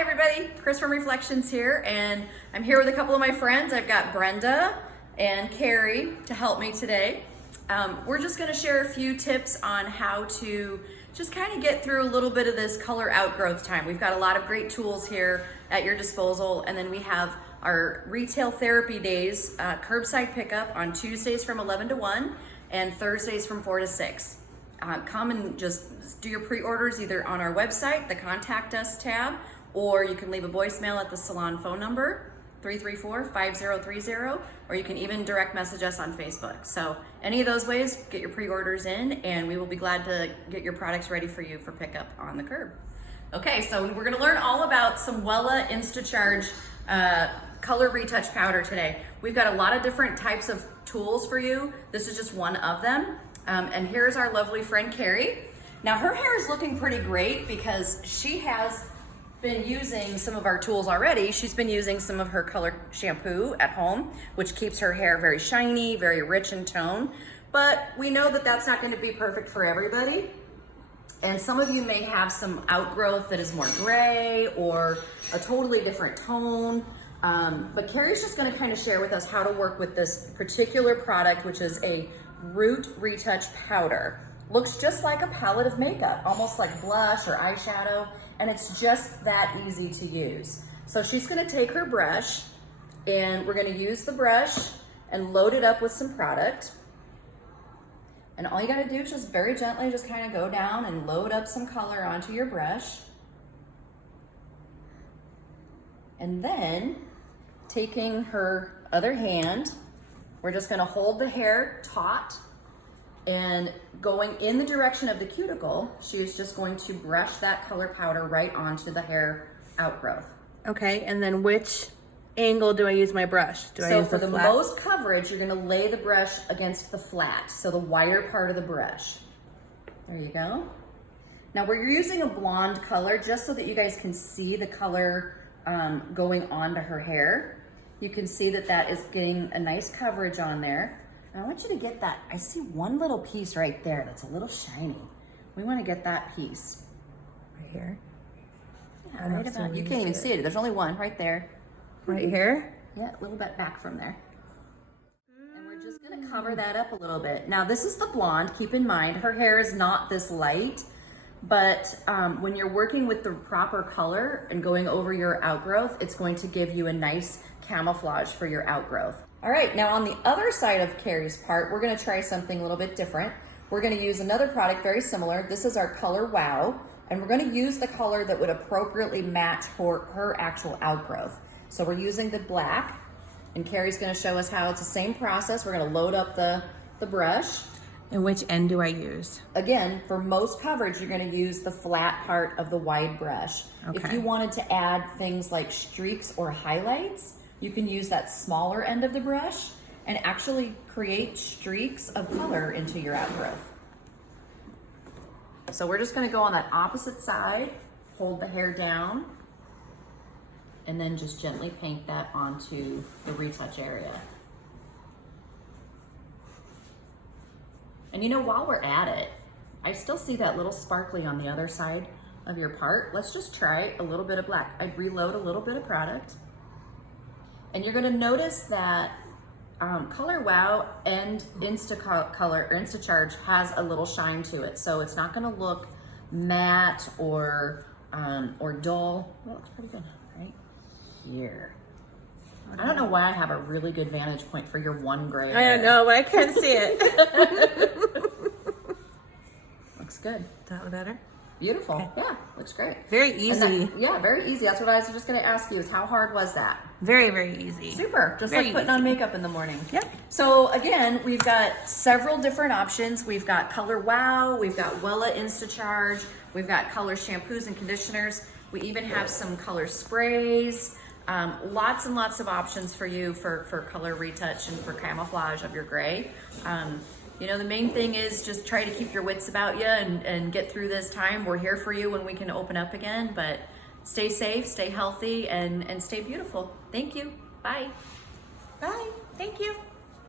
Hi everybody, Chris from Reflections here, and I'm here with a couple of my friends. I've got Brenda and Kerri to help me today. We're just gonna share a few tips on how to just kind of get through a little bit of this color outgrowth time. We've got a lot of great tools here at your disposal, and then we have our retail therapy days, curbside pickup on Tuesdays from 11 to 1 and Thursdays from 4 to 6. Come and just do your pre-orders either on our website, the Contact Us tab, or you can leave a voicemail at the Salon phone number, 334-5030, or you can even direct message us on Facebook. So any of those ways, get your pre-orders in, and we will be glad to get your products ready for you for pickup on the curb. Okay, so we're gonna learn all about some Wella InstaCharge color retouch powder today. We've got a lot of different types of tools for you. This is just one of them. And here's our lovely friend Kerri. Now her hair is looking pretty great because she has been using some of our tools already. She's been using some of her color shampoo at home, which keeps her hair very shiny, very rich in tone. But we know that that's not going to be perfect for everybody. And some of you may have some outgrowth that is more gray or a totally different tone. But Kerri's just going to kind of share with us how to work with this particular product, which is a root retouch powder. Looks just like a palette of makeup, almost like blush or eyeshadow, and it's just that easy to use. So she's gonna take her brush, and we're gonna use the brush and load it up with some product. And all you gotta do is just very gently just kind of go down and load up some color onto your brush. And then, taking her other hand, we're just gonna hold the hair taut, and going in the direction of the cuticle, she is just going to brush that color powder right onto the hair outgrowth. Okay, and then which angle do I use my brush? Do I use for the the flat? most coverage, you're gonna lay the brush against the flat, so the wider part of the brush. There you go. Now we're using a blonde color just so that you guys can see the color going onto her hair. You can see that that is getting a nice coverage on there. And I want you to get that, I see one little piece right there that's a little shiny. We want to get that piece. Right here? Yeah, right about, you can't even see it. There's only one right there. Right here? Yeah, a little bit back from there. And we're just gonna cover that up a little bit. Now this is the blonde, keep in mind, her hair is not this light, but when you're working with the proper color and going over your outgrowth, it's going to give you a nice camouflage for your outgrowth. All right, now on the other side of Kerri's part, we're gonna try something a little bit different. We're gonna use another product very similar. This is our Color Wow, and we're gonna use the color that would appropriately match her actual outgrowth. So we're using the black, and Kerri's gonna show us how it's the same process. We're gonna load up the brush. And which end do I use? Again, for most coverage, you're gonna use the flat part of the wide brush. Okay. If you wanted to add things like streaks or highlights, you can use that smaller end of the brush and actually create streaks of color into your outgrowth. So we're just gonna go on that opposite side, hold the hair down, and then just gently paint that onto the retouch area. And you know, while we're at it, I still see that little sparkly on the other side of your part. Let's just try a little bit of black. I'd reload a little bit of product. And you're gonna notice that Color Wow and InstaCharge has a little shine to it. So it's not gonna look matte or dull. That looks pretty good, right here. I don't know why I have a really good vantage point for your one gray hair. I don't know, but I can't see it. Looks good. That better? Beautiful. Okay. Yeah, looks great. Very easy. Yeah, very easy. That's what I was just going to ask you is how hard was that? Very, very easy. Super. Just Very like putting on makeup in the morning. Yep. So again, we've got several different options. We've got Color Wow, we've got Wella InstaCharge, we've got color shampoos and conditioners. We even have some color sprays. Lots and lots of options for you for color retouch and for camouflage of your gray. You know, the main thing is just try to keep your wits about you and get through this time. We're here for you when we can open up again, but stay safe, stay healthy, and stay beautiful. Thank you. Bye. Bye. Thank you.